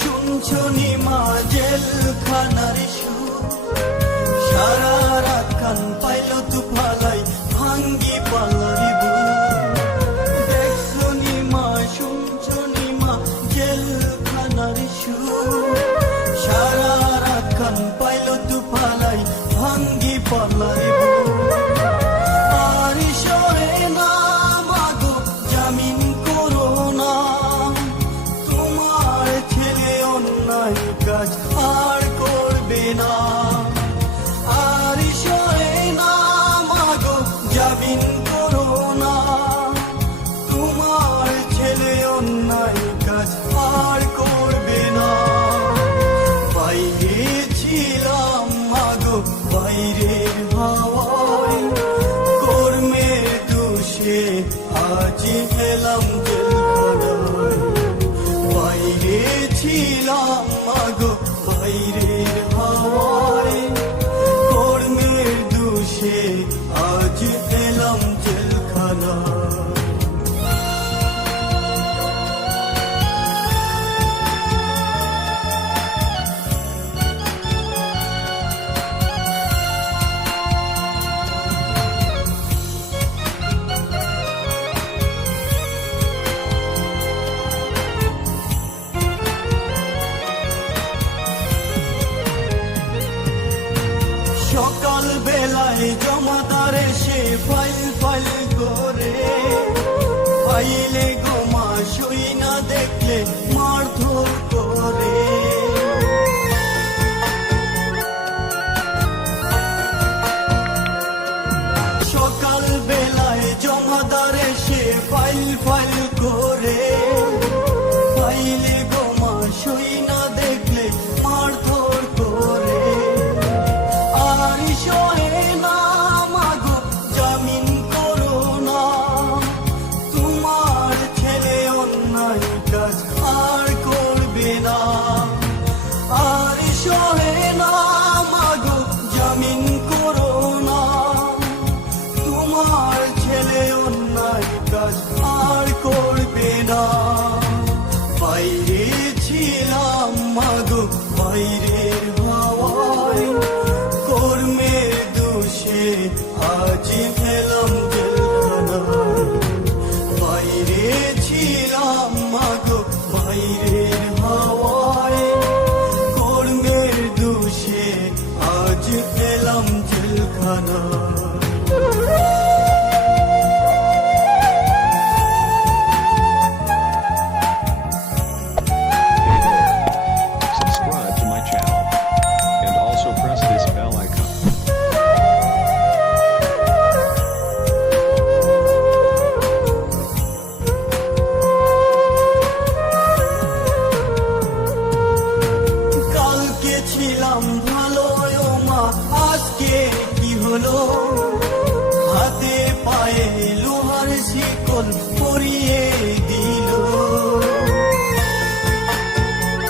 শুনছো নিমা জেলখানার সুর, সারা রাত কান পাইল তু ফালাই ভাঙ্গি পালারি বুক। দেখছো নিমা শুনছো নিমা জেলখানার সুর, সারা রাত কান পাইল তু ফালাই ভাঙ্গি পালারি বুক। আর সরে না মাগো জামিন করো না, তোমার ছেলে অন্যায় কাজ আর করবে না। আর সরে না মাগো জামিন করো না, তোমার ছেলে অন্যায় কাজ আর করবে না। বাইরে ছিলাম মাগো বাইরের হাওয়ায়, কর্মের দোষে আজ এলাম জেলখানায়। বাইরে ছিলাম মাগো বাইরের হাওয়ায়, কর্মের দোষে আজ এলাম জেলখানায়। সকাল বেলায় জমাদার এসে ফাইল ফাইল করে, ফাইলে গোমা সই না দেখলে মারধর করে। সকাল বেলায় জমাদার এসে ফাইল ফাইল করে, ফাইলে গোমা সই না দেখলে মারধর করে। আর সরে না মাগো জামিন করো না, তোমার ছেলে অন্যায় কাজ আর করবে না। আর সরে না মাগো জামিন করো না, তোমার ছেলে অন্যায় কাজ আর করবে না। বাইরে ছিলাম মাগো বাইরে